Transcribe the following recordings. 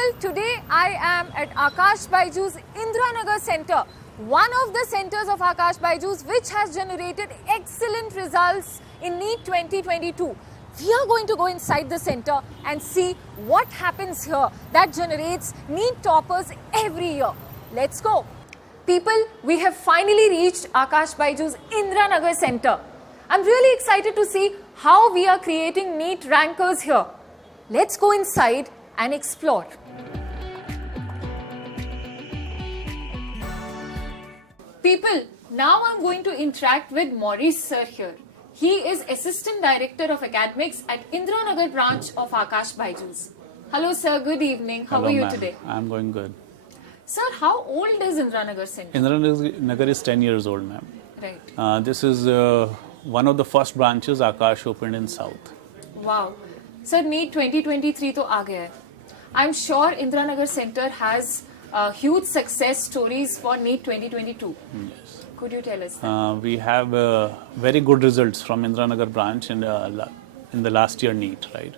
People, today I am at Akash Byju's Indiranagar Center, one of the centers of Akash Byju's which has generated excellent results in NEET 2022. We are going to go inside the center and see what happens here that generates NEET toppers every year. Let's go. People, we have finally reached Akash Byju's Indiranagar Center. I'm really excited to see how we are creating NEET rankers here. Let's go inside and explore. People, now I'm going to interact with Maurice sir here. He is Assistant Director of Academics at Indiranagar branch of Akash Byju's. Hello sir, good evening. How are you today? I'm going good. Sir, how old is Indiranagar Center? Indiranagar is 10 years old, ma'am. Right. This is one of the first branches Akash opened in South. Wow. Sir, NEET 2023 to aa gaya hai. I'm sure Indiranagar Center has huge success stories for NEET 2022. Yes. Could you tell us that? We have very good results from Indiranagar branch in the last year NEET, right?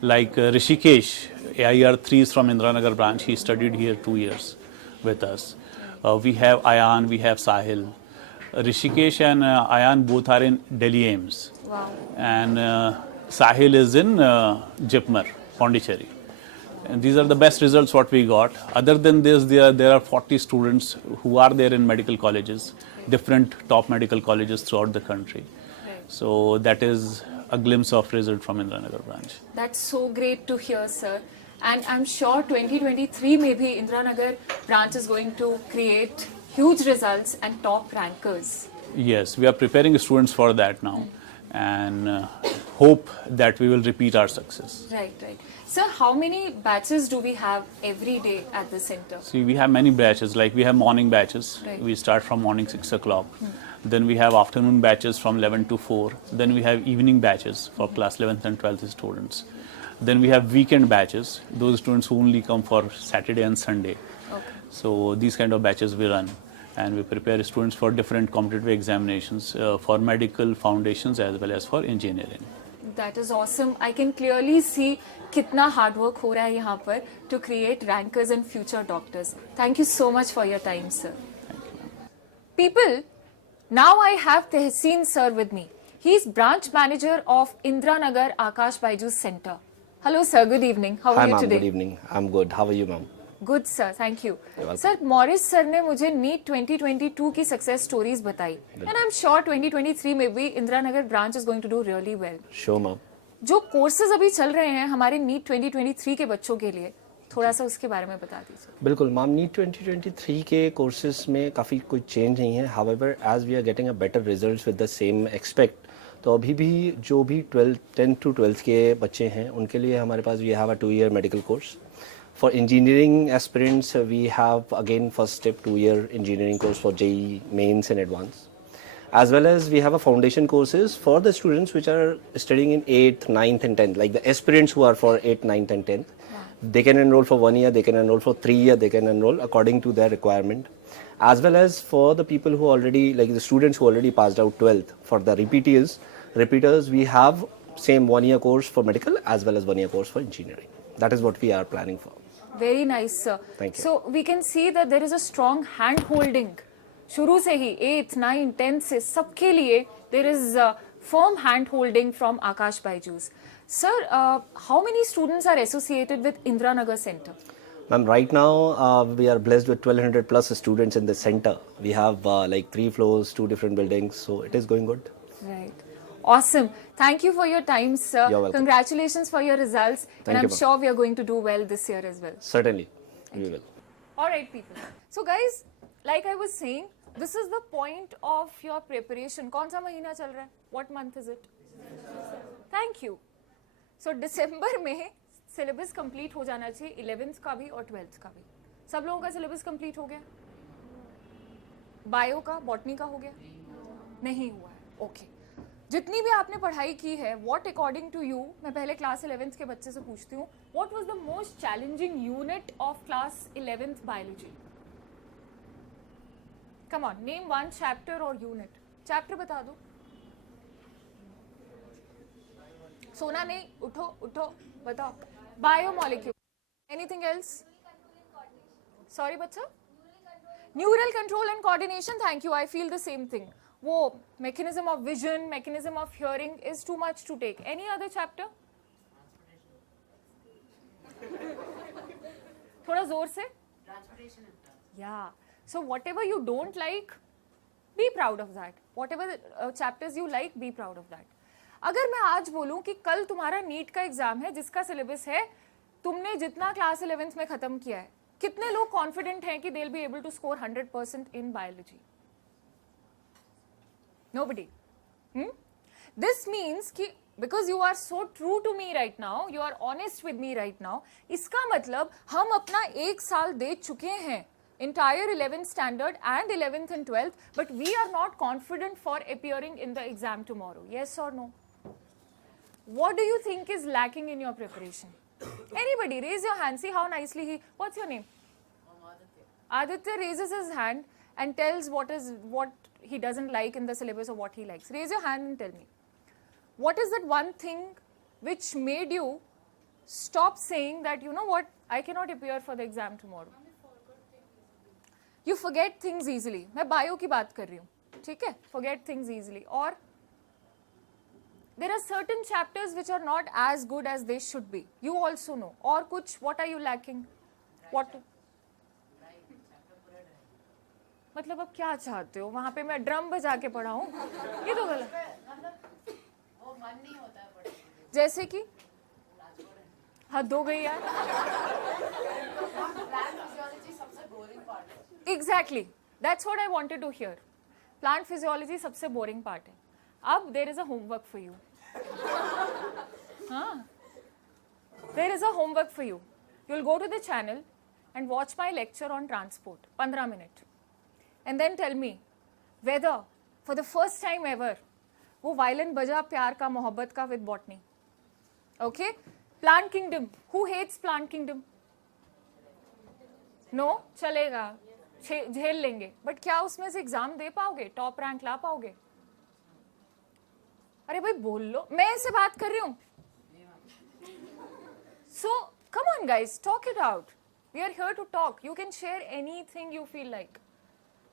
Like Rishikesh, AIR3 is from Indiranagar branch. He studied here 2 years with us. We have Ayan, we have Sahil. Rishikesh and Ayan both are in Delhi AIMS. Wow. And Sahil is in Jipmer, Pondicherry. And these are the best results what we got. Other than this, there are 40 students who are there in medical colleges, different top medical colleges throughout the country. Right. So that is a glimpse of result from Indiranagar branch. That's so great to hear, sir. And I'm sure 2023 maybe Indiranagar branch is going to create huge results and top rankers. Yes, we are preparing students for that now and hope that we will repeat our success. Right, right. Sir, how many batches do we have every day at the center? See, we have many batches, like we have morning batches. Right. We start from morning 6 o'clock. Then we have afternoon batches from 11 to 4. Then we have evening batches for class 11th and 12th students. Then we have weekend batches, those students who only come for Saturday and Sunday. Okay. So these kind of batches we run. And we prepare students for different competitive examinations for medical foundations as well as for engineering. That is awesome. I can clearly see कितना hard work हो रहा है यहाँ पर to create rankers and future doctors. Thank you so much for your time, sir. People, now I have Tehseen sir with me. He is branch manager of Indiranagar Akash Byju's Center. Hello sir, good evening. How are you today? Good evening. I'm good. How are you, ma'am? Good sir, thank you. You're welcome. Sir, Maurice sir ने मुझे NEET 2022 की success stories बताई. And I'm sure 2023 में भी Indiranagar branch is going to do really well. Sure, ma'am. जो courses अभी चल रहे हैं हमारे नीट 2023 के बच्चों के लिए थोड़ा सा उसके बारे में बता दीजिए. बिल्कुल मैम, नीट 2023 के कोर्सेज में काफ़ी कोई चेंज नहीं है. However as we are getting a better results with the same expect, तो अभी भी जो भी 10th to 12th के बच्चे हैं उनके लिए हमारे पास we have a 2-year medical course. For engineering aspirants we have again first step 2-year engineering course for JEE mains and advance. As well as we have a foundation courses for the students which are studying in 8th, 9th and 10th, like the aspirants who are for 8th, 9th and 10th. Yeah. They can enroll for 1 year, they can enroll for 3 years, they can enroll according to their requirement. As well as for the people who already, like the students who already passed out 12th, for the repeaters, we have same 1-year course for medical as well as 1-year course for engineering. That is what we are planning for. Very nice, sir. Thank you. So we can see that there is a strong hand holding. शुरू से ही 8th, 9th, 10th से सबके लिए there is firm hand holding from Akash Byju's. Sir, how many students are associated with Indiranagar Center? Ma'am, right now we are blessed with 1200 plus students in the center. We have like 3 floors, 2 different buildings, so it is going good. Right. Awesome. Thank you for your time, sir. You're welcome. Congratulations for your results. Thank and you, I'm ma'am. sure we are going to do well this year as well. Certainly, we will. All right, people. So guys, like I was saying, this is the point of your preparation. कौन सा महीना चल रहा है? What month is it? Thank you. So December में syllabus complete हो जाना चाहिए 11th का भी और 12th का भी. सब लोगों का syllabus complete हो गया? Bio का, botany का हो गया? नहीं हुआ है. Okay. जितनी भी आपने पढ़ाई की है, what according to you, मैं पहले class 11th के बच्चे से पूछती हूँ, what was the most challenging unit of class 11th biology? Come on, name one chapter or unit. Chapter बता दो. सोना नहीं, उठो, बताओ. Biomolecule. Anything else? Sorry बच्चा? Neural control and coordination, thank you, I feel the same thing. वो mechanism of vision, mechanism of hearing is too much to take. Any other chapter? थोड़ा जोर से? Yeah. So whatever you don't like, be proud of that. Whatever chapters you like, be proud of that. अगर मैं आज बोलूं कि कल तुम्हारा नीट का एग्जाम है जिसका सिलेबस है तुमने जितना क्लास 11th में खत्म किया है, कितने लोग कॉन्फिडेंट हैं कि they'll be able to score 100% in biology? Nobody. This means कि because you are so true to me right now, you are honest with me right now, इसका मतलब हम अपना एक साल दे चुके हैं entire 11th standard and 11th and 12th, but we are not confident for appearing in the exam tomorrow. Yes or no? What do you think is lacking in your preparation? Anybody, raise your hand. See how nicely he. What's your name? Aditya raises his hand and tells what he doesn't like in the syllabus or what he likes. Raise your hand and tell me. What is that one thing which made you stop saying that, you know what, I cannot appear for the exam tomorrow? You forget things easily. मैं bio की बात कर रही हूँ, ठीक है? Forget things easily. और there are certain chapters which are not as good as they should be. You also know. और कुछ, what are you lacking? What? मतलब अब क्या चाहते हो? वहाँ पे मैं ड्रम बजा के पढ़ाऊँ? ये तो गलत। वो मन नहीं होता है पढ़ने के। जैसे कि? हद हो गई यार। Exactly. That's what I wanted to hear. Plant physiology सबसे boring part है. अब there is a homework for you. हाँ. There is a homework for you. You'll go to the channel and watch my lecture on transport. 15 minutes. And then tell me whether for the first time ever वो violin बजा प्यार का मोहब्बत का with botany. Okay? Plant kingdom. Who hates plant kingdom? No? चलेगा. झेल लेंगे. But क्या उसमें से एग्जाम दे पाओगे? टॉप रैंक ला पाओगे? अरे भाई बोल लो. मैं ऐसे बात कर रही हूँ. So come on guys, talk it out. We are here to talk. You can share anything you feel like.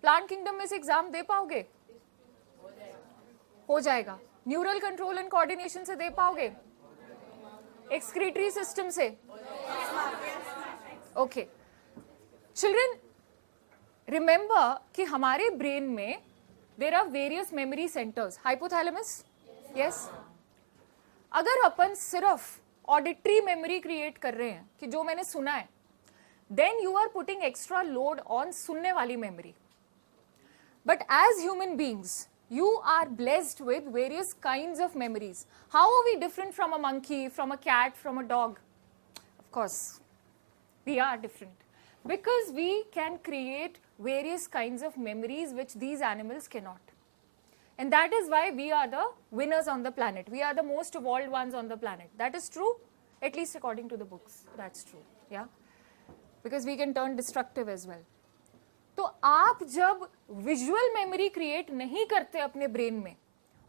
Plant kingdom में से एग्जाम दे पाओगे? हो जाएगा. न्यूरल कंट्रोल एंड कोऑर्डिनेशन से दे पाओगे? एक्सक्रीटरी सिस्टम से? ओके. चिल्ड्रन, रिमेंबर कि हमारे ब्रेन में there are various memory centres. Hypothalamus, yes. अगर अपन सिर्फ ऑडिटरी मेमोरी क्रिएट कर रहे हैं कि जो मैंने सुना है, then you are putting extra load on सुनने वाली memory. But as human beings you are blessed with various kinds of memories. How are we different from a monkey, from a cat, from a dog? Of course, we are different. Because we can create various kinds of memories which these animals cannot. And that is why we are the winners on the planet. We are the most evolved ones on the planet. That is true, at least according to the books. That's true, yeah? Because we can turn destructive as well. तो आप जब visual memory create नहीं करते अपने brain में,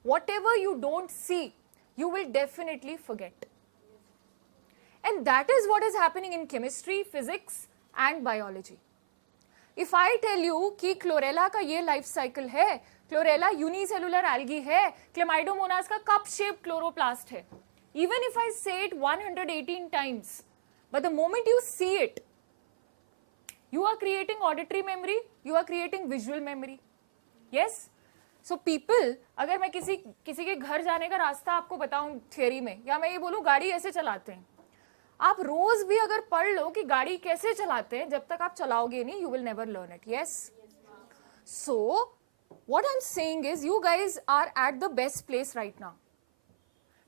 whatever you don't see, you will definitely forget. And that is what is happening in chemistry, physics and biology. If I tell you कि chlorella का ये लाइफ साइकिल है, क्लोरेला यूनिसेलुलर एल्गी है, Chlamydomonas का cup shape chloroplast है, even if I say it 118 times, but the moment you see it, you are creating auditory memory, you are creating visual memory. Yes? So people, अगर मैं किसी के घर जाने का रास्ता आपको बताऊं थियरी में, या मैं ये बोलूं गाड़ी ऐसे चलाते हैं, आप रोज भी अगर पढ़ लो कि गाड़ी कैसे चलाते हैं, जब तक आप चलाओगे नहीं, you will never learn it. Yes? So what I'm saying is you guys are at the best place right now.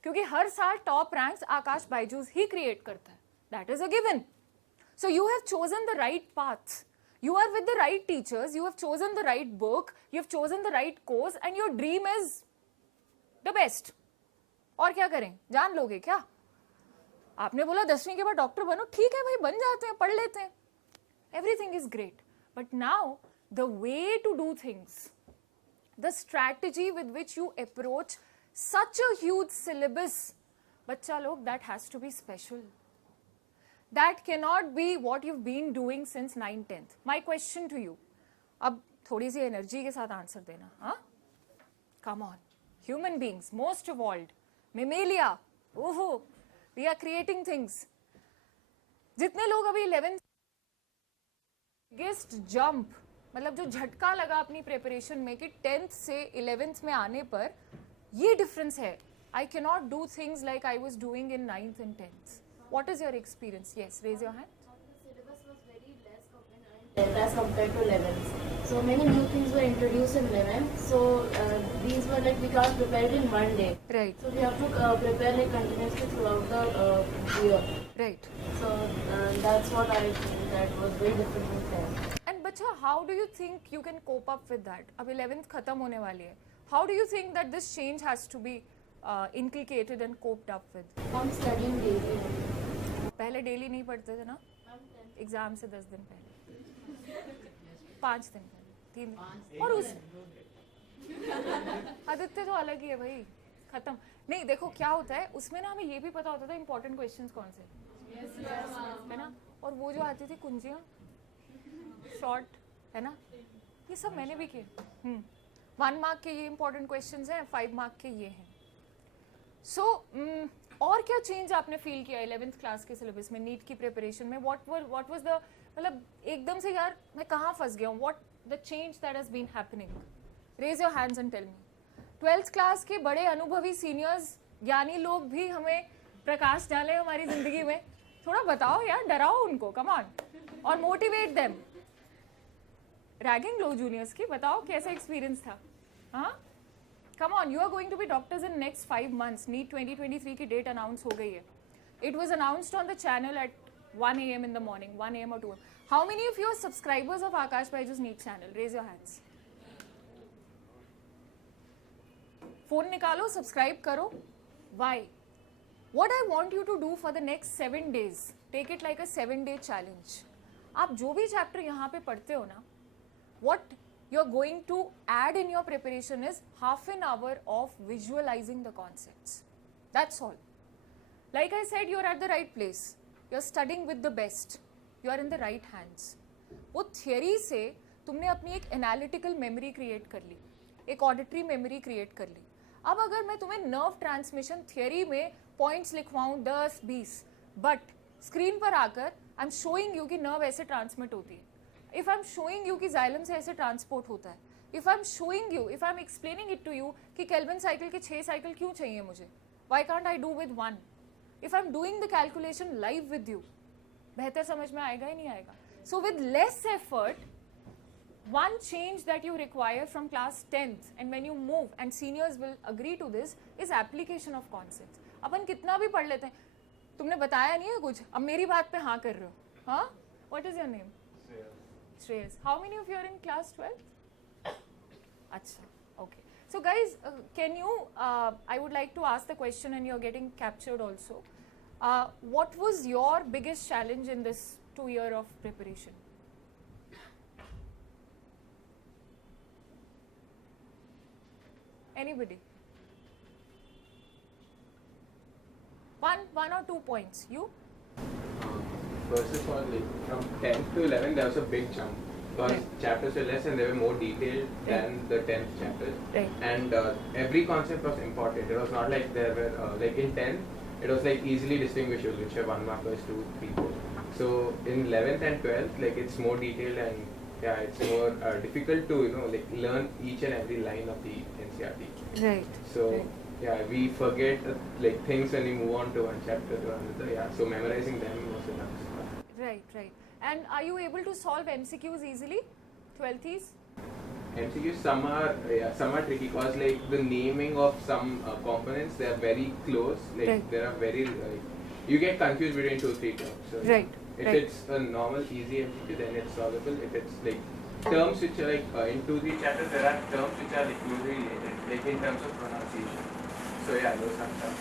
क्योंकि हर साल टॉप रैंक्स आकाश बायजूस ही क्रिएट करता है. That is a given. So you have chosen the right path. You are with the right teachers. You have chosen the right book. You have chosen the right course, and your dream is the best. और क्या करें? जान लोगे क्या? आपने बोला 10वीं के बाद डॉक्टर बनो, ठीक है भाई, बन जाते हैं, पढ़ लेते हैं. Everything is great. But now the way to do things, the strategy with which you approach such a huge syllabus, बच्चा लोग, that has to be special. That cannot be what you've been doing since 9th-10th. My question to you, अब थोड़ी सी energy के साथ answer देना, हाँ? Come on, human beings, most evolved, mammalia, ओहो, we are creating things. जितने लोग अभी 11th बिगेस्ट जंप, मतलब जो झटका लगा अपनी प्रिपरेशन में कि 10th से 11th में आने पर ये डिफरेंस है. I cannot do things like I was doing in 9th and 10th. What is your experience? Yes, raise your hand. The syllabus was very less compared as compared to 11th. So many new things were introduced in 11th. So these were like we can't prepare it in one day. Right, So we have to prepare like continuously throughout the year. right. So that's what I think that was very different from 10th. And बच्चा, how do you think you can cope up with that? अब 11th खत्म होने वाली है. How do you think that this change has to be inculcated and coped up with? I'm studying daily. पहले daily नहीं पढ़ते थे ना, I'm 10th. एग्जाम से 10 दिन पहले, 5 दिन पहले, 3 दिन, और उस आदित्य तो अलग ही है भाई, खत्म. नहीं, देखो क्या होता है उसमें ना, हमें ये भी पता होता था इंपॉर्टेंट क्वेश्चंस कौन से है ना, और वो जो आती थी कुंजियाँ शॉर्ट, है ना, ये सब मैंने भी किए. 1 मार्क के ये इंपॉर्टेंट क्वेश्चंस हैं, 5 मार्क के ये हैं. सो और क्या चेंज आपने फील किया 11th क्लास के सिलेबस में, नीट की प्रिपरेशन में? व्हाट वाज द, मतलब एकदम से यार मैं कहाँ फंस गया हूँ, what the change that has been happening? Raise your hands and tell me. 12th class के बड़े अनुभवी सीनियर्स ज्ञानी लोग भी हमें प्रकाश डाले हमारी जिंदगी में, थोड़ा बताओ यार, डराओ उनको, कम ऑन, और मोटिवेट देम. रैगिंग लो जूनियर्स की, बताओ कैसा एक्सपीरियंस था? हाँ, come on, you are going to be doctors in next 5 months. NEET 2023 की डेट अनाउंस हो गई है. It was announced on the channel at 1 AM in the morning, 1 AM or 2 AM. How many of you are subscribers of Akash Baiju's NEET channel? Raise your hands. Phone निकालो, subscribe करो. Why? What I want you to do for the next 7 days, take it like a 7-day challenge. आप जो भी chapter यहाँ पे पढ़ते हो ना, what you're going to add in your preparation is half an hour of visualizing the concepts. That's all. Like I said, you're at the right place. You're studying with the best. You are in the right hands. वो theory से तुमने अपनी एक analytical memory create कर ली, एक auditory memory create कर ली. अब अगर मैं तुम्हें नर्व ट्रांसमिशन थियरी में पॉइंट्स लिखवाऊं 10-20, बट स्क्रीन पर आकर आई एम शोइंग यू कि नर्व ऐसे ट्रांसमिट होती है, if I am showing you कि जाइलम से ऐसे ट्रांसपोर्ट होता है, if I am showing you, if I am explaining it to you कि केल्विन साइकिल के 6 साइकिल क्यों चाहिए मुझे, why can't I do with 1, if I am doing the calculation live with you, बेहतर समझ में आएगा ही नहीं आएगा. So with less effort, one change that you require from class 10th and when you move, and seniors will agree to this, is application of concepts. अपन कितना भी पढ़ लेते हैं, तुमने बताया नहीं है कुछ, अब मेरी बात पे हाँ कर रहे हो. हाँ, what is your name? Shreyas. How many of you are in class 12th? अच्छा, okay. So guys, can you, I would like to ask the question and you're getting captured also. What was your biggest challenge in this 2 year of preparation? Anybody? One or 2 points. You? First of all, like, from 10th to 11th, there was a big jump because Right. chapters were less and they were more detailed Right. than the 10th chapters. Right. And every concept was important. It was not like there were like in 10th, it was like easily distinguishable which were 1 markers, 2, 3, 4. So in 11th and 12th, like it's more detailed and yeah, it's more difficult to like learn each and every line of the NCERT. Right. So Right. yeah, we forget like things when we move on to one chapter to another. Yeah, so memorizing them was enough. Right, right. And are you able to solve MCQs easily? 12th? MCQs some are tricky because like the naming of some components, they are very close. Like Right. there are very you get confused between 2-3 terms. So Right. if Right. it's a normal easy MCQ, then it's solvable. If it's like terms which are like in 2-3 chapters, there are terms which are like closely related, like in terms of pronunciation. So yeah, those are some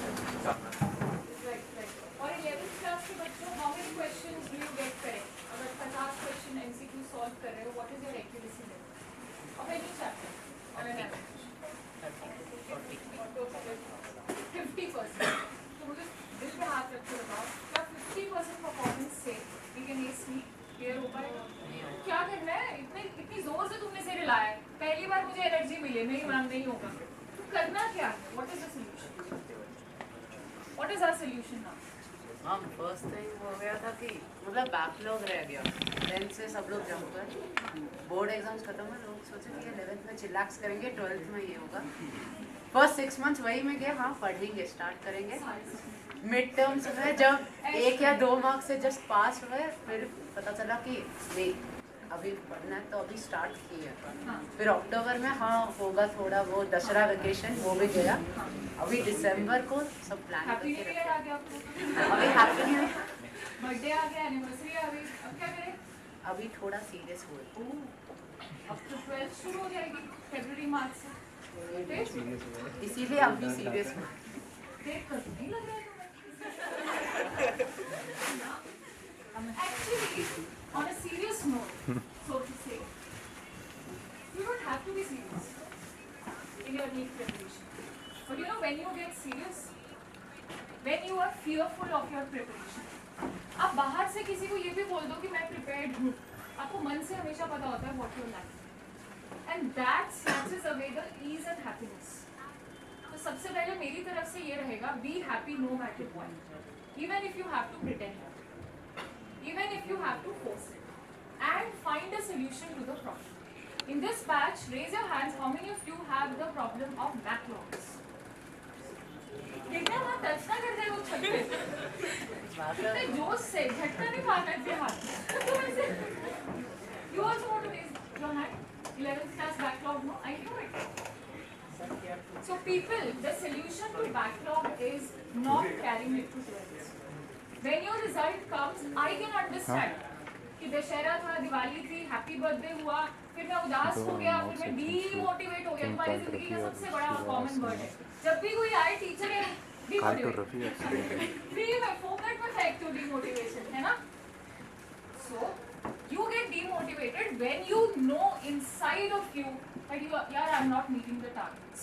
Right, right. और 11th class के बच्चों, how many questions do you get correct? अगर 50 question MCQ solve कर रहे हो, what is your accuracy level of any chapter on an average? 50%. तो मुझे दिल पे हाथ रख के बताओ, क्या 50% परफॉर्मेंस मिले, नहीं मैम नहीं होगा, तो करना क्या है? What is the solution? What is our solution now? हाँ, फर्स्ट थिंग हो गया था कि मतलब बैकलॉग रह गया, 10th से सब लोग जम कर बोर्ड एग्जाम्स खत्म है, लोग सोचे कि 11th में चिल्लाक्स करेंगे, 12th में ये होगा। फर्स्ट 6 मंथ्स वही में गया, हाँ पढ़ेंगे, स्टार्ट करेंगे। मिड टर्म्स में जब 1 या 2 मार्क्स से जस्ट पास हुए, फिर पता चला कि नहीं अभी पढ़ना है, तो अभी स्टार्ट किए। फिर अक्टूबर में हाँ होगा थोड़ा वो दशहरा वेकेशन, वो भी गया। अभी दिसंबर को सब प्लान हैप्पी करके न्यू ईयर आ गया आपको, रखे। अभी हैप्पी न्यू ईयर, बर्थडे आ गया, एनिवर्सरी आ गई, अब क्या करें? अभी थोड़ा सीरियस हुए। अब तो 12th शुरू हो जाएगी फरवरी मार्च से, फिर इसीलिए अभी सीरियस हुए। देख कर तो नहीं लग रहा है तुम्हें? Actually, on a serious note, so to say, you don't have to be serious in your NEET preparation. But you know, when you get serious, when you are fearful of your preparation, आप बाहर से किसी को ये भी बोल दो कि मैं prepared हूँ, आपको मन से हमेशा पता होता है what you like, and that snatches away the ease and happiness. तो सबसे पहले मेरी तरफ से ये रहेगा, be happy no matter what, even if you have to pretend, even if you have to force it, and find a solution to the problem. In this batch, raise your hands, how many of you have the problem of backlogs? देखना वहाँ touch ना कर जाए वो छत पे, कितने जोश से झटका नहीं मारना चाहिए हाथ। तो वैसे, you also want to raise your hand? 11th class backlog, no? I know it. So people, the solution to backlog is not carrying it to 12th. When your result comes, I can understand कि दशहरा था, दिवाली थी, happy birthday हुआ, फिर मैं उदास हो गया, फिर मैं डीमोटिवेट हो गया। तुम्हारी जिंदगी का सबसे बड़ा कॉमन वर्ड है, जब भी कोई आए टीचर है डीमोटिवेट, फ्री में फोकट में फेंक दो डीमोटिवेशन, है ना? So you get demotivated when you know inside of you that you are, yeah, I'm not meeting the targets.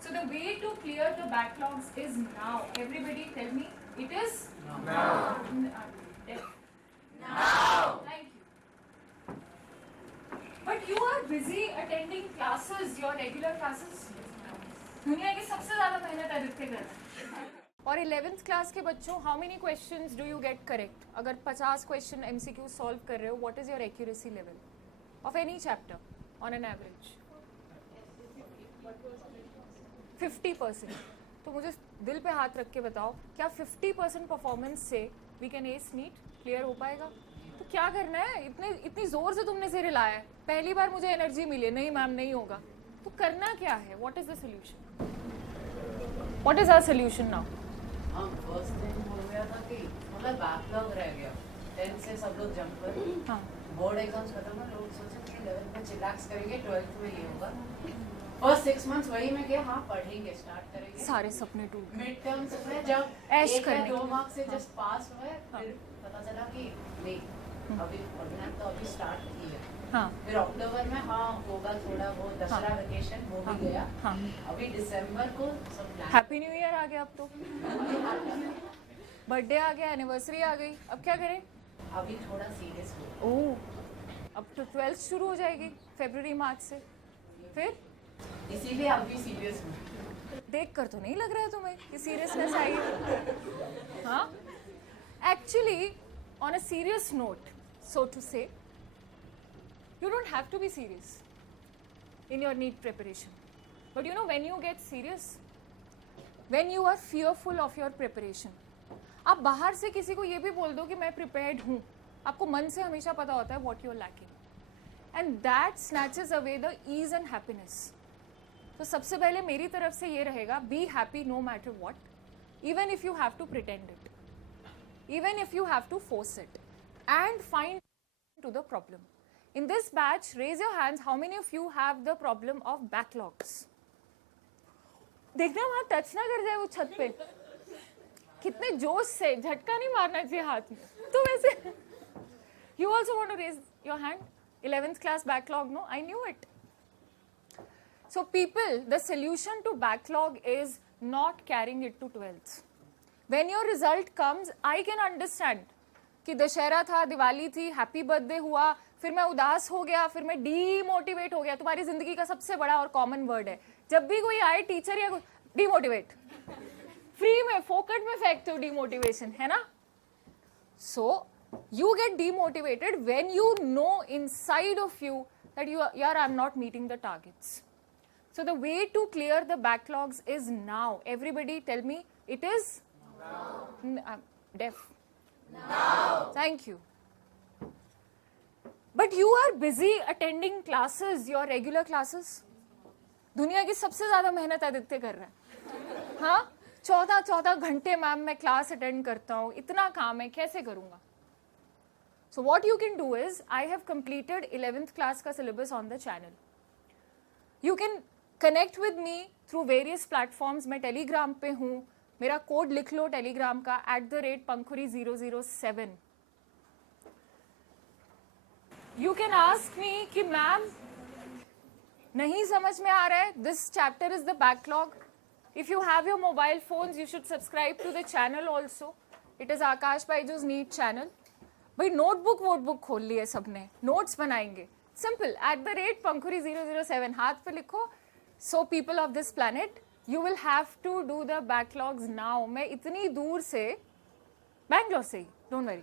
So the way to clear the backlogs is now. Everybody tell me, it is now. Now. Thank you. But you are busy attending classes, your regular classes. दुनिया की सबसे ज्यादा मेहनत आदित्य कर रहा है। और 11th class के बच्चों, how many questions do you get correct? अगर 50 क्वेश्चन MCQ सॉल्व कर रहे हो, what is your accuracy level of any chapter on an average? 50%। तो मुझे दिल पे हाथ रख के बताओ, क्या 50% परफॉर्मेंस से we can ace NEET? Clear हो पाएगा? तो क्या करना है? इतनी जोर से तुमने सिर हिलाया है, पहली बार मुझे एनर्जी मिली, नहीं मैम नहीं होगा, तो करना क्या है? What is the solution? What is our solution now? हाँ, फर्स्ट थिंग हो गया था कि मतलब बैकलॉग रह गया, 10th से सब लोग जम कर हाँ, बोर्ड एग्जाम्स खत्म है, लोग सोचे कि 11th में चिल्लाक्स करेंगे, 12th में ये होगा। फर्स्ट 6 मंथ्स वही में गया, हाँ पढ़ेंगे, स्टार्ट करेंगे। सारे सपने टूट गए। मिड टर्म्स में जब ऐश 1 या करने 2 के। मार्क्स से हाँ। जस्ट पास हुए, फिर पता चला कि नहीं अभी पढ़ना है, तो अभी स्टार्ट किया। हाँ फिर अक्टूबर में हाँ होगा थोड़ा वो दशहरा वेकेशन, वो भी गया। हाँ, अभी दिसंबर को सब प्लान। हैप्पी न्यू ईयर आ गया, अब तो बर्थडे आ गया, एनिवर्सरी आ गई, अब क्या करें? अभी थोड़ा सीरियस हो। ओह, अब तो 12th शुरू हो जाएगी फरवरी मार्च से, फिर इसीलिए अभी सीरियस हो। देख कर तो नहीं लग रहा है तुम्हें कि सीरियसनेस आई है? हाँ, actually on a serious note, so to say, you don't have to be serious in your NEET preparation. But you know, when you get serious, when you are fearful of your preparation, आप बाहर से किसी को ये भी बोल दो कि मैं prepared हूँ, आपको मन से हमेशा पता होता है what you're lacking, and that snatches away the ease and happiness. तो सबसे पहले मेरी तरफ से ये रहेगा, be happy no matter what, even if you have to pretend it, even if you have to force it, and find to the problem. In this batch, raise your hands, how many of you have the problem of backlogs? देखना वहाँ touch ना कर जाए वो छत पे, कितने जोश से झटका नहीं मारना चाहिए हाथ में। तो वैसे you also want to raise your hand? 11th class backlog, no? I knew it. So people, the solution to backlog is not carrying it to 12th. When your result comes, I can understand कि दशहरा था, दिवाली थी, happy birthday हुआ, फिर मैं उदास हो गया, फिर मैं डीमोटिवेट हो गया। तुम्हारी जिंदगी का सबसे बड़ा और कॉमन वर्ड है, जब भी कोई आए टीचर या डीमोटिवेट, फ्री में फोकट में फेंकते हो डीमोटिवेशन, है ना? सो you get demotivated when you know inside of you that I'm not meeting the targets. So the way to clear the backlogs is now. Everybody tell me, it is now. Deaf. Now. Thank you. But you are busy attending classes, your regular classes. दुनिया की सबसे ज्यादा मेहनत आदित्य कर रहा है, हाँ? 14 घंटे मैम मैं क्लास अटेंड करता हूँ, इतना काम है, कैसे करूंगा? So what you can do is, I have completed 11th class का syllabus on the channel. You can connect with me through various platforms. मैं Telegram पे हूँ, मेरा कोड लिख लो Telegram का @pankhuri007. You can ask me कि ma'am नहीं समझ में आ रहा है, this chapter is the backlog. If you have your mobile phones, you should subscribe to the channel also. It is Akash Baiju's NEET channel. भाई notebook वोटबुक खोल लिए सबने, नोट्स बनाएंगे, सिंपल @pankhuri007 हाथ पे लिखो. So people of this planet, you will have to do the backlogs now. मैं इतनी दूर से, बैंगलोर से ही, डोंट वरी,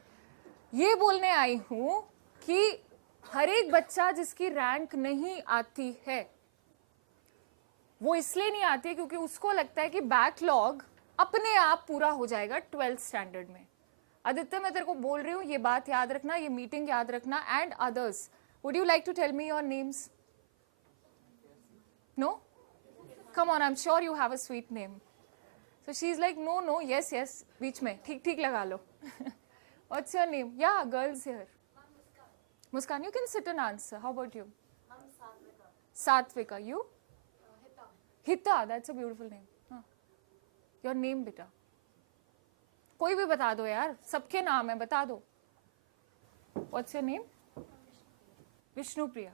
ये बोलने आई हूं कि हर एक बच्चा जिसकी रैंक नहीं आती है, वो इसलिए नहीं आती क्योंकि उसको लगता है कि बैकलॉग अपने आप पूरा हो जाएगा 12th स्टैंडर्ड में. आदित्य, मैं तेरे को बोल रही हूँ, ये बात याद रखना, ये मीटिंग याद रखना. And others, would you like to tell me your names? No? Come on, I am sure you have a sweet name. So she is like no, yes, बीच में ठीक लगा लो. What's your name? Yeah girls here. Muskan, you can sit and answer. How about you? I'm Satvika. Satvika, you? Hita. Hita, that's a beautiful name. Huh. Your name, beta. कोई भी बता दो यार, सबके नाम है, बता दो. What's your name? Vishnupriya.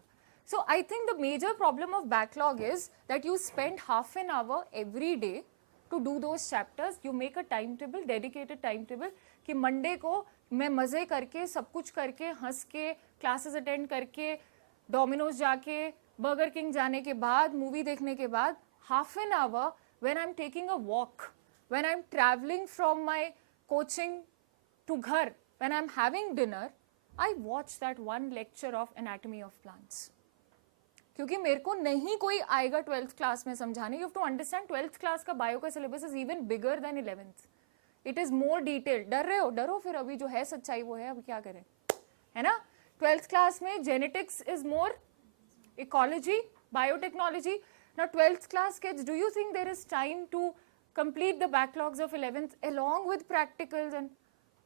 So I think the major problem of backlog is that you spend half an hour every day to do those chapters. You make a timetable, dedicated timetable, कि Monday को मैं मजे करके, सब कुछ करके, हंस के, क्लासेस अटेंड करके, डोमिनोज जाके, बर्गर किंग जाने के बाद, मूवी देखने के बाद, half an hour when I'm taking a walk, when I'm traveling from my coaching to घर, when I'm having dinner, I watch that one lecture of anatomy of plants. क्योंकि मेरे को नहीं कोई आएगा 12th क्लास में समझाने. You have to understand 12th class का बायो का syllabus is even bigger than 11th. It is more detailed. डर रहे हो, डरो फिर. अभी जो है सच्चाई वो है, अभी क्या करें, है ना? 12th क्लास में genetics is more, ecology, biotechnology. Now 12th class kids, do you think there is time to complete the backlogs of 11th along with practicals? And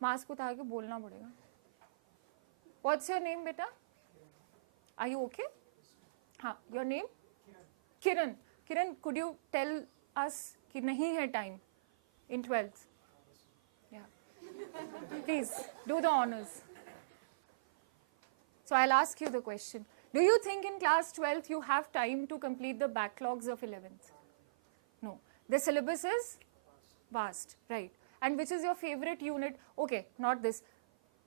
mask उतार के बोलना पड़ेगा. What's your name, beta? Are you okay? हाँ, your name? Kiran. Kiran, could you tell us कि नहीं है time in 12th? Yeah. Please do the honors. So I'll ask you the question. Do you think in class 12th you have time to complete the backlogs of 11th? No. The syllabus is vast, right? And which is your favorite unit? Okay, not this.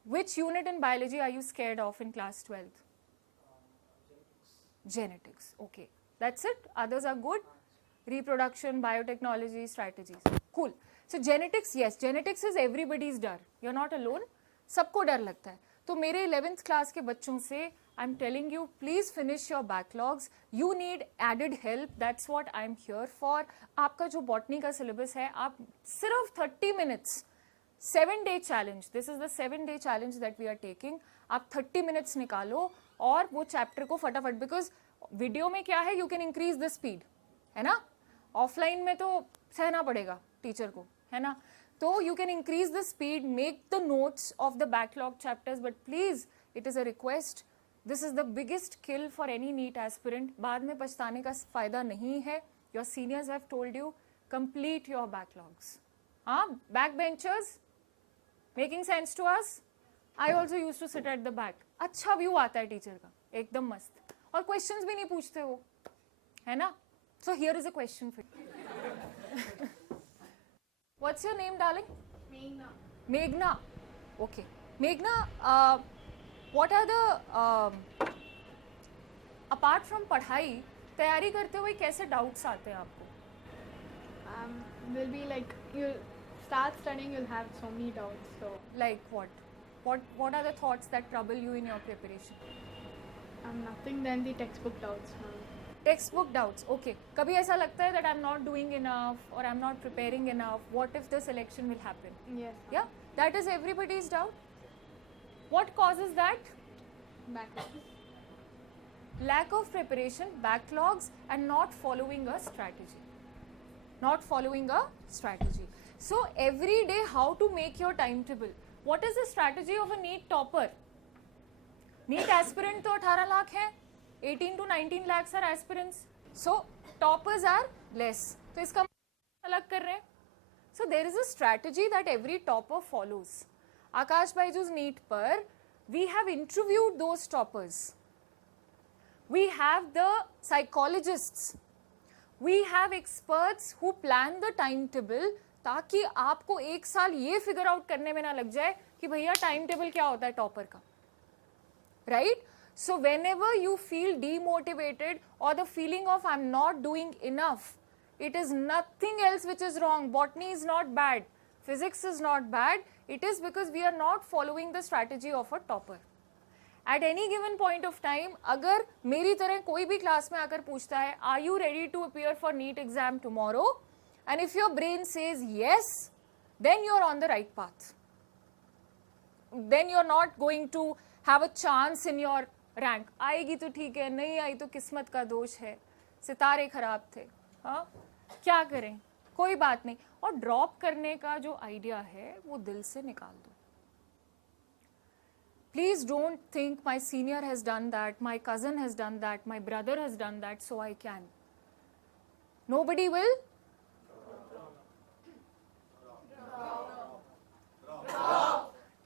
Which unit in biology are you scared of in class 12th? Genetics. Okay. That's it? Others are good? Reproduction, biotechnology, strategies. Cool. So genetics, yes. Genetics is everybody's dar. You're not alone. सबको डर लगता है. तो मेरे 11th class के बच्चों से I'm telling you, please finish your backlogs. You need added help. That's what I'm here for. आपका जो botany का syllabus है, आप सिर्फ 30 minutes, 7-day challenge. This is the 7-day challenge that we are taking. आप 30 minutes निकालो और वो chapter को फटाफट, because video में क्या है, you can increase the speed, है ना? Offline में तो सहना पड़ेगा teacher को, है ना? तो you can increase the speed, make the notes of the backlog chapters, but please, it is a request. This is the biggest kill for any NEET aspirant. बाद में पछताने का फायदा नहीं है. Your seniors have told you, complete your backlogs. हाँ, backbenchers, making sense to us? I also used to sit at the back. अच्छा view आता है टीचर का, एकदम मस्त. और questions भी नहीं पूछते वो, है ना? So here is a question for you. What's your name, darling? Meghna. Meghna. Okay. Meghna, what are the apart from पढ़ाई तैयारी करते हुए कैसे डाउट्स आते हैं आपको? Will be like you'll start studying, you'll have so many doubts. So Like what are the thoughts that trouble you in your preparation? nothing than the textbook doubts. Textbook doubts, okay. कभी ऐसा लगता है that I'm not doing enough or I'm not preparing enough? What if the selection will happen? Yes. Yeah, that is everybody's doubt. What causes that? Backwards. Lack of preparation, backlogs, and not following a strategy. Not following a strategy. So every day, how to make your timetable? What is the strategy of a NEET topper? NEET aspirant तो 18 लाख है, 18 to 19 lakhs are aspirants. So toppers are less. तो इसका अलग कर रहे हैं. So there is a strategy that every topper follows. Akash Byju's NEET पर we have interviewed those toppers. We have the psychologists. We have experts who plan the timetable ताकि आपको एक साल ये फिगर आउट करने में ना लग जाए कि भैया टाइम टेबल क्या होता है टॉपर का, right? So whenever you feel demotivated और the feeling of I am not doing enough, it is nothing else which is wrong. Botany is not bad, physics is not bad, it is because we are not following the strategy of a topper. At any given point of time, अगर मेरी तरह कोई भी class में आकर पूछता है are you ready to appear for NEET exam tomorrow, and if your brain says yes, then you are on the right path. Then you are not going to have a chance in your rank. आएगी तो ठीक है, नहीं आई तो किस्मत का दोष है, सितारे खराब थे, हाँ क्या करें, कोई बात नहीं. और ड्रॉप करने का जो आइडिया है वो दिल से निकाल दो. Please don't think my senior has done that, my cousin has done that, my brother has done that, so I can. Nobody will?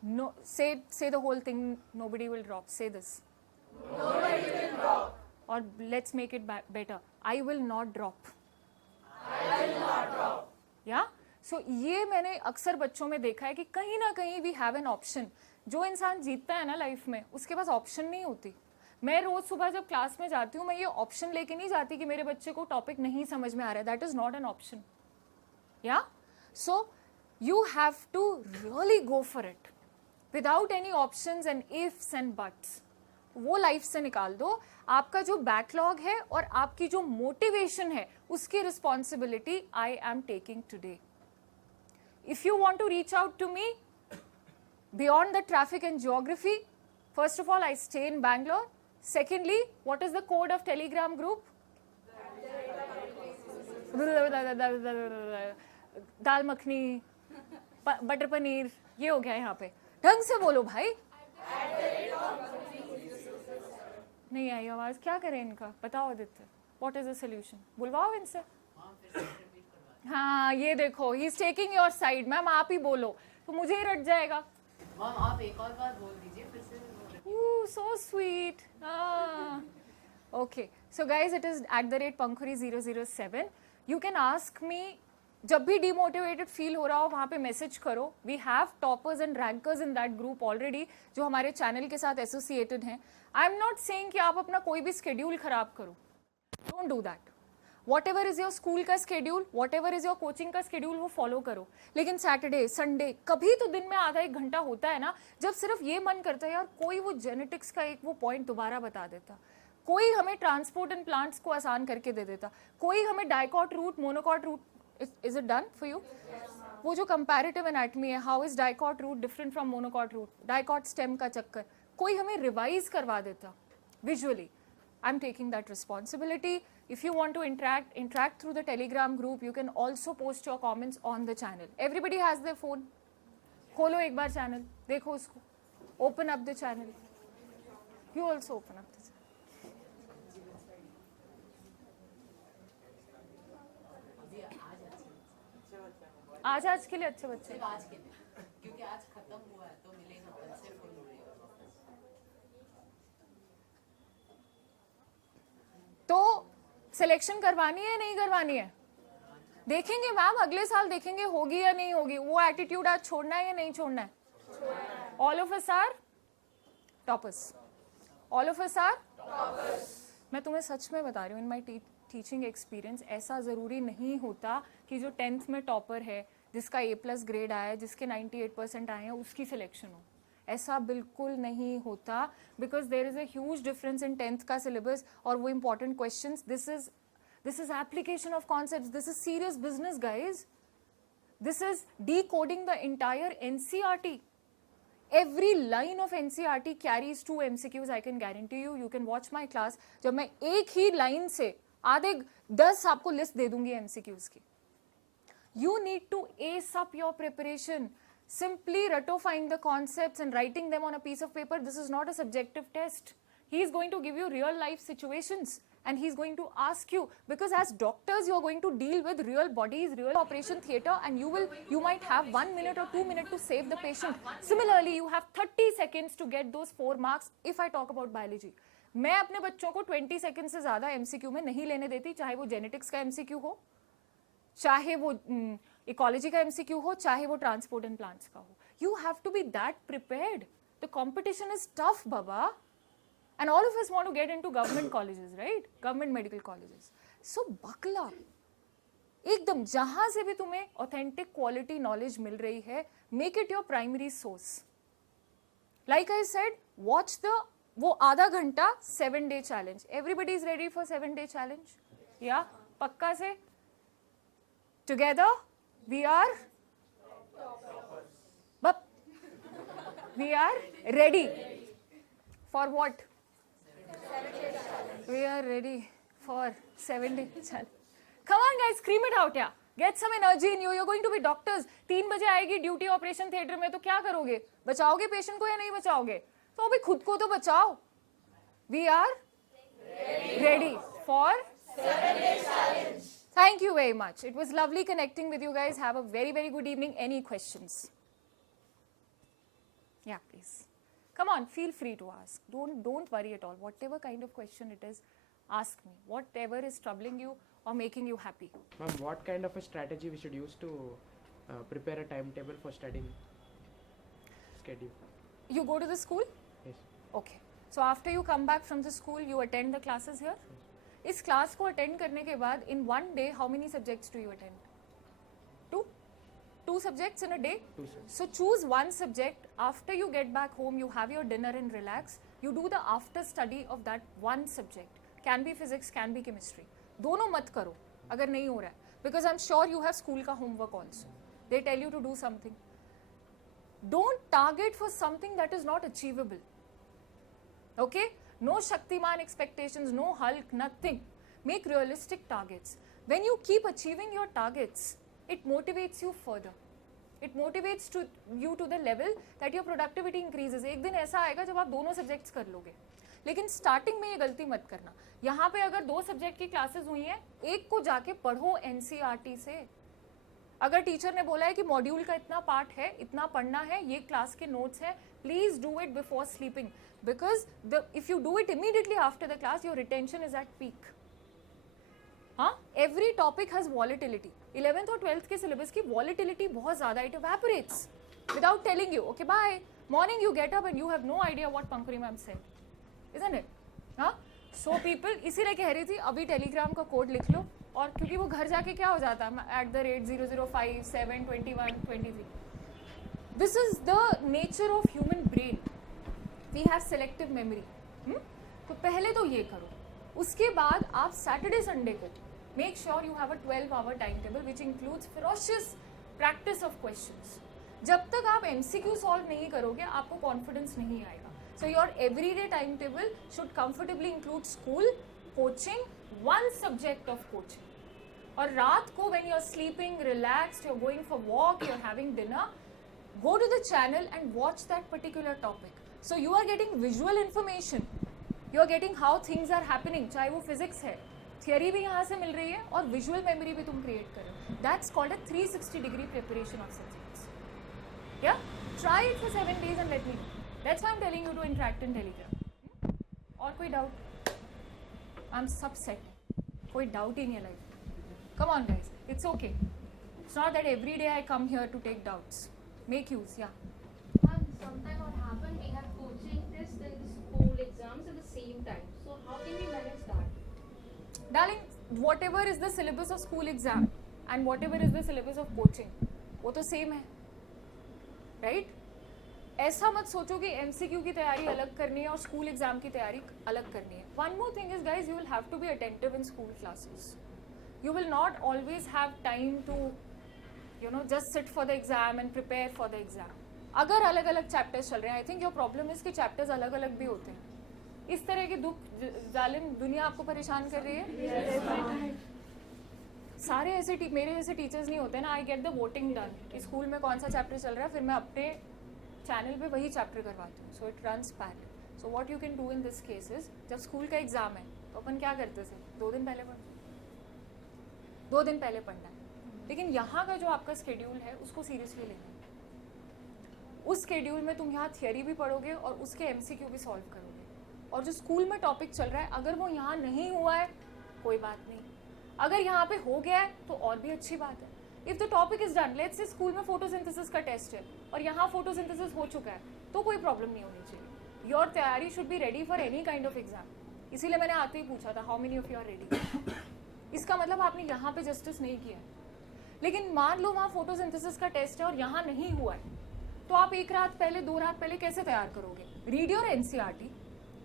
No, say the whole thing, nobody will drop. Say this. Nobody will drop. Or let's make it better. I will not drop. I will not drop. Yeah? So ये मैंने अक्सर बच्चों में देखा है कि कहीं ना कहीं we have an option. जो इंसान जीतता है ना लाइफ में, उसके पास ऑप्शन नहीं होती. मैं रोज सुबह जब क्लास में जाती हूँ, मैं ये ऑप्शन लेके नहीं जाती कि मेरे बच्चे को टॉपिक नहीं समझ में आ रहा है. That is not an option. या so you have to really go for it without any options and ifs and buts. वो लाइफ से निकाल दो. आपका जो बैकलॉग है और आपकी जो मोटिवेशन है, उसकी responsibility I am taking today. If you want to reach out to me beyond the traffic and geography, first of all, I stay in Bangalore. Secondly, what is the code of Telegram group? Dal makhani, butter paneer, ये हो गया यहाँ पे. ढंग से बोलो भाई. नहीं आई आवाज, क्या करें इनका, बताओ Aditya. What is the solution? बुलवाओ इनसे. हाँ ये देखो, he is taking your side. Ma'am आप ही बोलो तो मुझे ही रट जाएगा. मैम आप एक और बार बोल दीजिए फिर से. Ooh, so sweet. Ah. Okay. So guys, it is @Pankhuri007. You can ask me. जब भी demotivated feel हो रहा हो वहाँ पे मैसेज करो. We have toppers and rankers in that group already जो हमारे चैनल के साथ associated हैं. I am not saying कि आप अपना कोई भी schedule खराब करो. Don't do that. Whatever is your school का schedule, whatever is your coaching का schedule, वो फॉलो करो. लेकिन सैटरडे संडे कभी तो दिन में आधा एक घंटा होता है ना, जब सिर्फ ये मन करता है यार कोई वो जेनेटिक्स का एक वो पॉइंट दोबारा बता देता, कोई हमें ट्रांसपोर्ट एंड प्लांट्स को आसान करके दे देता, कोई हमें dicot root monocot root. Is it done for you? वो जो कंपैरेटिव एनाटमी है, how is dicot root different from monocot root, dicot stem का चक्कर, कोई हमें रिवाइज करवा देता visually. I'm taking that responsibility. If you want to interact through the Telegram group, you can also post your comments on the channel. Everybody has their phone. खोलो एक बार channel, देखो उसको. Open up the channel. You also open up the channel. आज के लिए अच्छे बच्चे. सिर्फ आज के लिए, क्योंकि आज खत्म हुआ है तो मिलेगा कल से फुल मिलेगा. तो सिलेक्शन करवानी है नहीं करवानी है, देखेंगे मैम अगले साल, देखेंगे होगी या नहीं होगी. वो एटीट्यूड आज छोड़ना है या नहीं छोड़ना है? All of us are toppers, all of us are toppers. मैं तुम्हें सच में बता रही हूँ, इन माई टीचिंग एक्सपीरियंस ऐसा ज़रूरी नहीं होता कि जो 10th में टॉपर है, जिसका A+ ग्रेड आया है, जिसके 98% आए हैं, उसकी सिलेक्शन हो. ऐसा बिल्कुल नहीं होता, because there is a huge difference in 10th का सिलेबस और वो important questions. This is application of concepts. This is serious business guys. This is decoding the entire NCERT. Every line of NCERT carries 2 MCQs. I can guarantee you. You can watch my class. जब मैं एक ही line से आधे 10 आपको list दे दूंगी MCQs की. You need to ace up your preparation. Simply ratifying the concepts and writing them on a piece of paper. This is not a subjective test. He is going to give you real life situations. And he's going to ask you, because as doctors you're going to deal with real bodies, real operation theatre, and you might have 1 minute or 2 minutes to save the patient. Similarly, you have 30 seconds to get those 4 marks. If I talk about biology, मैं अपने बच्चों को 20 second से ज्यादा MCQ में नहीं लेने देती, चाहे वो जेनेटिक्स का MCQ हो, चाहे वो इकोलॉजी का MCQ हो, चाहे वो ट्रांसपोर्ट एंड प्लांट्स का हो. You have to be that prepared. The competition is tough, Baba. And all of us want to get into government colleges, right? Government medical colleges. So buckle up. एकदम जहां से भी तुम्हें authentic quality knowledge मिल रही है, make it your primary source. Like I said, watch वो आधा घंटा 7-day challenge. Everybody is ready for 7-day challenge? Yeah? पक्का से? Together, we are? We are ready. For what? We are ready for 7-day challenge. Come on guys, scream it out, yeah. Get some energy in you. You're going to be doctors. 3 बजे आएगी duty operation theatre में, तो क्या करोगे? बचाओगे patient को या नहीं बचाओगे? तो अभी खुद को तो बचाओ. We are ready for 7-day challenge. Thank you very much. It was lovely connecting with you guys. Have a very, very good evening. Any questions? Yeah, please. Come on, feel free to ask. Don't worry at all. Whatever kind of question it is, ask me. Whatever is troubling you or making you happy. Ma'am, what kind of a strategy we should use to prepare a timetable for studying schedule? You go to the school? Yes. Okay. So after you come back from the school, you attend the classes here? इस class को attend करने के बाद in one day, how many subjects do you attend? 2 subjects in a day? 2 subjects. So choose one subject. After you get back home, you have your dinner and relax. You do the after study of that one subject. Can be physics, can be chemistry. दोनों मत करो अगर नहीं हो रहा है. Because I'm sure you have school का homework also. They tell you to do something. Don't target for something that is not achievable. Okay? No Shaktiman expectations, no Hulk, nothing. Make realistic targets. When you keep achieving your targets, it motivates you further. It motivates you to the level that your productivity increases. एक दिन ऐसा आएगा जब आप दोनों subjects कर लोगे. लेकिन स्टार्टिंग में ये गलती मत करना. यहाँ पे अगर 2 सब्जेक्ट की क्लासेस हुई हैं, एक को जाके पढ़ो NCERT से. अगर टीचर ने बोला है कि मॉड्यूल का इतना पार्ट है, इतना पढ़ना है, ये क्लास के नोट्स हैं, please do it before sleeping. Because if you do it immediately after the class, your retention is at peak. हाँ, every topic has volatility. 11th और 12th के सिलेबस की वॉलेटिलिटी बहुत ज्यादा. It evaporates without telling you. Okay bye. Morning you get up and you have no idea what पंकरी ma'am said. Isn't it? हाँ. So people, इसीलिए कह रही थी अभी टेलीग्राम का कोड लिख लो, और क्योंकि वो घर जाके क्या हो जाता है @00572123. This is the nature of human brain. We have selective memory. तो पहले तो ये करो. उसके बाद आप सैटरडे संडे को make sure you have a 12-hour time table which includes ferocious practice of questions. जब तक आप MCQ सॉल्व नहीं करोगे, आपको कॉन्फिडेंस नहीं आएगा. So your everyday time table should comfortably include school, coaching, 1 subject of coaching. और रात को when you're sleeping, relaxed, you're going for walk, you're having dinner, go to the channel and watch that particular topic. So you are getting visual information. You are getting how things are happening. चाहे वो physics है, theory भी यहाँ से मिल रही है, और visual memory भी तुम create कर रहे हो. That's called a 360-degree preparation of subjects. Yeah? Try it for 7 days and let me know. That's why I'm telling you to interact in Telegram. और कोई doubt? I'm सब set. कोई doubt ही नहीं है life. Come on guys, it's okay. It's not that every day I come here to take doubts. Make use, yeah. Sometime what happened, we have coaching tests and the school exams at the same time. So how can we manage that? Darling, whatever is the syllabus of school exam and whatever is the syllabus of coaching, वो तो same है, right? ऐसा मत सोचो कि MCQ की तैयारी अलग करनी है और स्कूल एग्जाम की तैयारी अलग करनी है. One more thing is, guys, you will have to be attentive in school classes. You will not always have time to, just sit for the exam and prepare for the exam. अगर अलग अलग chapters चल रहे हैं, I think your problem is कि chapters अलग अलग भी होते हैं. इस तरह के दुख जालिम दुनिया आपको परेशान कर रही है. सारे ऐसे मेरे जैसे टीचर्स नहीं होते ना. I get the voting done कि स्कूल में कौन सा चैप्टर चल रहा है, फिर मैं अपने चैनल पे वही चैप्टर करवाती हूँ. So it runs pack. So what you can do in this cases, जब स्कूल का एग्जाम है तो अपन क्या करते थे, 2 दिन पहले पढ़ना है. लेकिन यहाँ का जो आपका स्केड्यूल है उसको सीरियसली लेना है. उस स्केड्यूल में तुम यहाँ थियरी भी पढ़ोगे और उसके MCQ भी सॉल्व करोगे. और जो स्कूल में टॉपिक चल रहा है, अगर वो यहाँ नहीं हुआ है कोई बात नहीं, अगर यहाँ पे हो गया है तो और भी अच्छी बात है. If the topic is done, let's say school में फोटोसिंथेसिस का टेस्ट है और यहाँ फोटोसिंथेसिस हो चुका है, तो कोई प्रॉब्लम नहीं होनी चाहिए. योर तैयारी should be ready for any kind of exam. इसीलिए मैंने आते ही पूछा था how many of you are ready. इसका मतलब आपने यहाँ पे जस्टिस नहीं किया. लेकिन मान लो वहाँ फोटोसिंथेसिस का टेस्ट है और यहाँ नहीं हुआ है, तो आप 1 रात पहले 2 रात पहले कैसे तैयार करोगे? रीड योर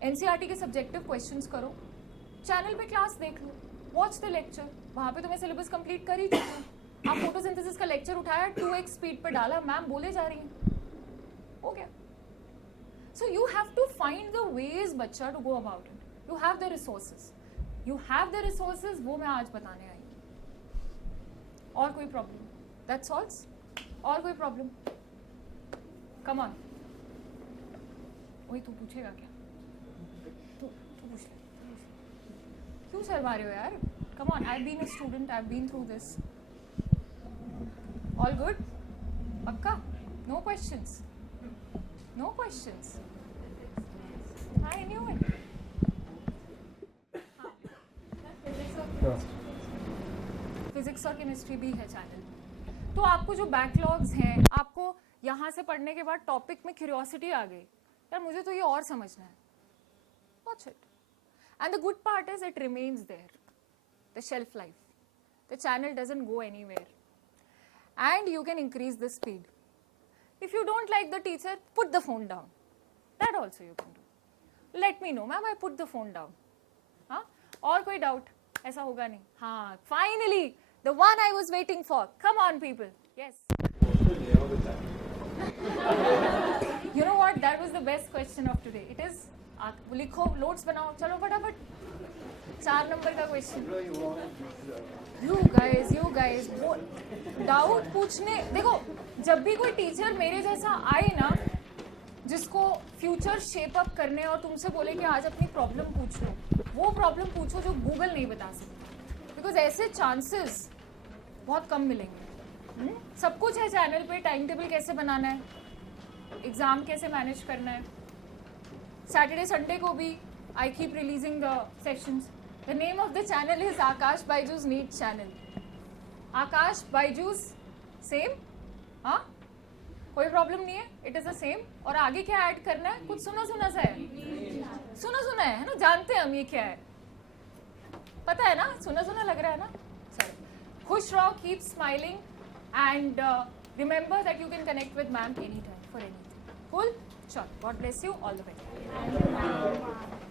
NCERT के सब्जेक्टिव क्वेश्चंस करो, चैनल पे क्लास देख लो, वॉच द लेक्चर. वहाँ पे तुम्हें सिलेबस कंप्लीट कर ही चुके हो. आप फोटोसिंथेसिस का लेक्चर उठाया, 2x स्पीड पे डाला, मैम बोले जा रही हैं, हो गया. So you have to find the ways बच्चा to go about it. You have the resources, वो मैं आज बताने आई. और कोई प्रॉब्लम? That's all. और कोई प्रॉब्लम? Come on. वही तू पूछेगा क्या? तू पूछ ले. क्यों शर्मा रहे हो यार? Come on, I have been a student, I have been through this. All good? पक्का? No questions? No questions? I knew it. Physics और केमिस्ट्री भी है चैनल. तो आपको जो बैकलॉग्स हैं, आपको यहाँ से पढ़ने के बाद टॉपिक में क्यूरियोसिटी आ गई, यार मुझे तो ये और समझना है. Watch it. And the good part is it remains there. The shelf life, the channel doesn't go anywhere. And you can increase the speed. If you don't like the teacher, put the phone down. That also you can do. Let me know ma'am, I put the phone down. हाँ, और कोई doubt? ऐसा होगा नहीं. हाँ, finally the one I was waiting for. Come on people. Yes. You know what? That was the best question of today. It is. लिखो, notes बनाओ, चलो फटाफट. 4 नंबर का क्वेश्चन. You guys, वो डाउट पूछने. देखो, जब भी कोई टीचर मेरे जैसा आए ना, जिसको फ्यूचर शेप अप करने और तुमसे बोले कि आज अपनी प्रॉब्लम पूछ लो, वो प्रॉब्लम पूछो जो गूगल नहीं बता सकता. बिकॉज ऐसे चांसेस बहुत कम मिलेंगे. सब कुछ है चैनल पे. टाइम टेबल कैसे बनाना है, एग्जाम कैसे मैनेज करना है. सैटरडे संडे को भी I keep releasing the sessions. The name of the channel is Aakash Byju's NEET channel. Aakash Byju's same. हाँ, कोई प्रॉब्लम नहीं है. It is the same. और आगे क्या ऐड करना है? कुछ सुना सा है. सुना है ना, जानते हैं हम ये क्या है. पता है ना, सुना लग रहा है ना. चलो, खुश रहो, keep smiling. And remember that you can connect with ma'am anytime for anything. Cool? Sure. God bless you. All the best.